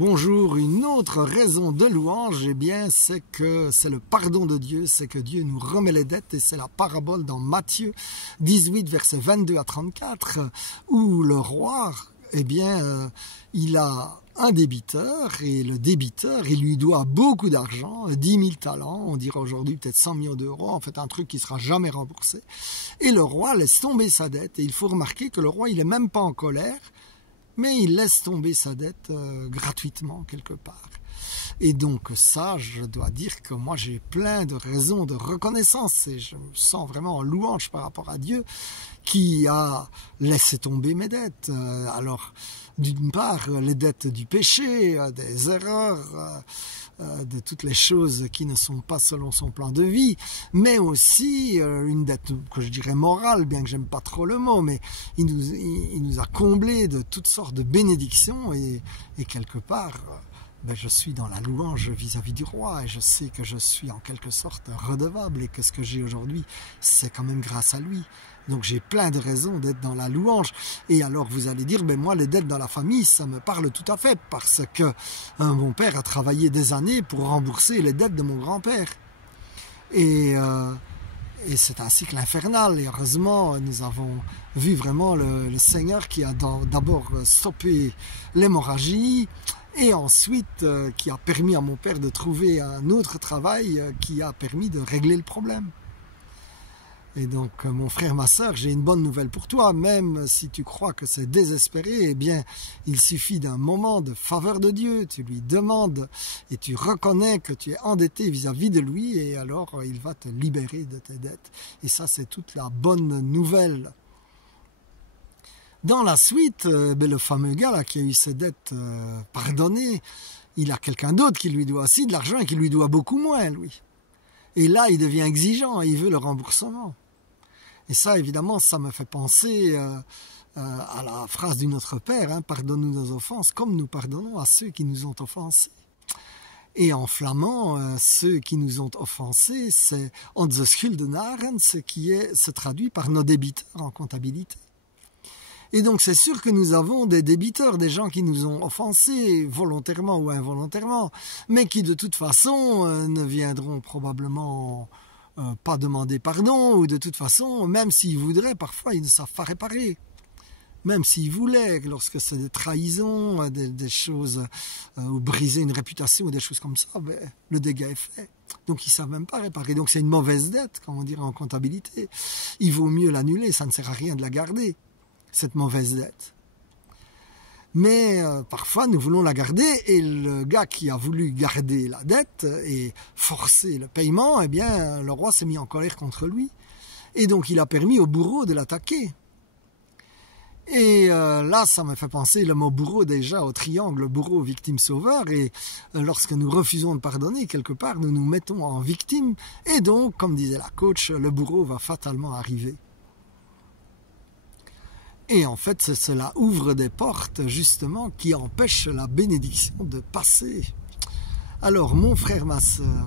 Bonjour, une autre raison de louange, eh bien, c'est que c'est le pardon de Dieu, c'est que Dieu nous remet les dettes, et c'est la parabole dans Matthieu 18, versets 22 à 34, où le roi, eh bien, il a un débiteur, et le débiteur, il lui doit beaucoup d'argent, 10 000 talents, on dirait aujourd'hui peut-être 100 millions d'euros, en fait un truc qui ne sera jamais remboursé. Et le roi laisse tomber sa dette, et il faut remarquer que le roi, il n'est même pas en colère, mais il laisse tomber sa dette gratuitement quelque part. Et donc ça, je dois dire que moi j'ai plein de raisons de reconnaissance et je me sens vraiment en louange par rapport à Dieu qui a laissé tomber mes dettes. Alors d'une part les dettes du péché, des erreurs, de toutes les choses qui ne sont pas selon son plan de vie, mais aussi une dette que je dirais morale, bien que j'aime pas trop le mot, mais il nous a comblés de toutes sortes de bénédictions et quelque part je suis dans la louange vis-à-vis du roi et je sais que je suis en quelque sorte redevable et que ce que j'ai aujourd'hui, c'est quand même grâce à lui. Donc j'ai plein de raisons d'être dans la louange. Et alors vous allez dire, moi les dettes dans la famille, ça me parle tout à fait parce que mon père a travaillé des années pour rembourser les dettes de mon grand-père. Et c'est un cycle infernal. Et heureusement, nous avons vu vraiment le Seigneur qui a d'abord stoppé l'hémorragie, et ensuite qui a permis à mon père de trouver un autre travail qui a permis de régler le problème. Et donc mon frère, ma soeur, j'ai une bonne nouvelle pour toi, même si tu crois que c'est désespéré, eh bien il suffit d'un moment de faveur de Dieu, tu lui demandes et tu reconnais que tu es endetté vis-à-vis de lui et alors il va te libérer de tes dettes. Et ça c'est toute la bonne nouvelle. Dans la suite, le fameux gars là, qui a eu ses dettes pardonnées, il a quelqu'un d'autre qui lui doit aussi de l'argent et qui lui doit beaucoup moins, lui. Et là, il devient exigeant et il veut le remboursement. Et ça, évidemment, ça me fait penser à la phrase du Notre Père, pardonne-nous nos offenses comme nous pardonnons à ceux qui nous ont offensés. Et en flamand, ceux qui nous ont offensés, c'est « onze schuldenaren », ce qui se traduit par nos débiteurs en comptabilité. Et donc c'est sûr que nous avons des débiteurs, des gens qui nous ont offensés volontairement ou involontairement, mais qui de toute façon ne viendront probablement pas demander pardon, ou de toute façon, même s'ils voudraient, parfois ils ne savent pas réparer. Même s'ils voulaient, lorsque c'est des trahisons, des choses, ou briser une réputation, ou des choses comme ça, le dégât est fait. Donc ils ne savent même pas réparer. Donc c'est une mauvaise dette, comme on dirait en comptabilité. Il vaut mieux l'annuler, ça ne sert à rien de la garder, cette mauvaise dette. Mais parfois nous voulons la garder et le gars qui a voulu garder la dette et forcer le paiement, eh bien le roi s'est mis en colère contre lui et donc il a permis au bourreau de l'attaquer. Et là ça me fait penser le mot bourreau déjà au triangle bourreau, victime, sauveur, et lorsque nous refusons de pardonner quelque part nous nous mettons en victime et donc comme disait la coach, le bourreau va fatalement arriver. Et en fait, cela ouvre des portes, justement, qui empêchent la bénédiction de passer. Alors, mon frère, ma sœur,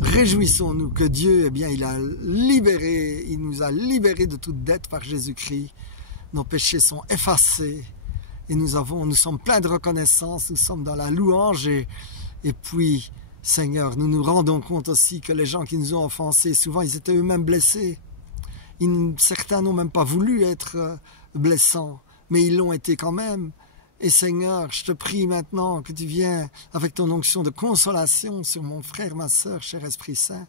réjouissons-nous que Dieu, eh bien, il nous a libérés de toute dette par Jésus-Christ. Nos péchés sont effacés. Et nous sommes pleins de reconnaissance, nous sommes dans la louange. Et puis, Seigneur, nous nous rendons compte aussi que les gens qui nous ont offensés, souvent, ils étaient eux-mêmes blessés. Certains n'ont même pas voulu être blessants, mais ils l'ont été quand même. Et Seigneur, je te prie maintenant que tu viennes avec ton onction de consolation sur mon frère, ma sœur, cher Esprit Saint,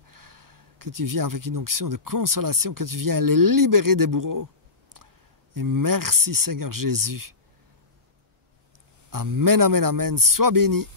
que tu viennes avec une onction de consolation, que tu viennes les libérer des bourreaux. Et merci Seigneur Jésus. Amen, amen, amen. Sois béni.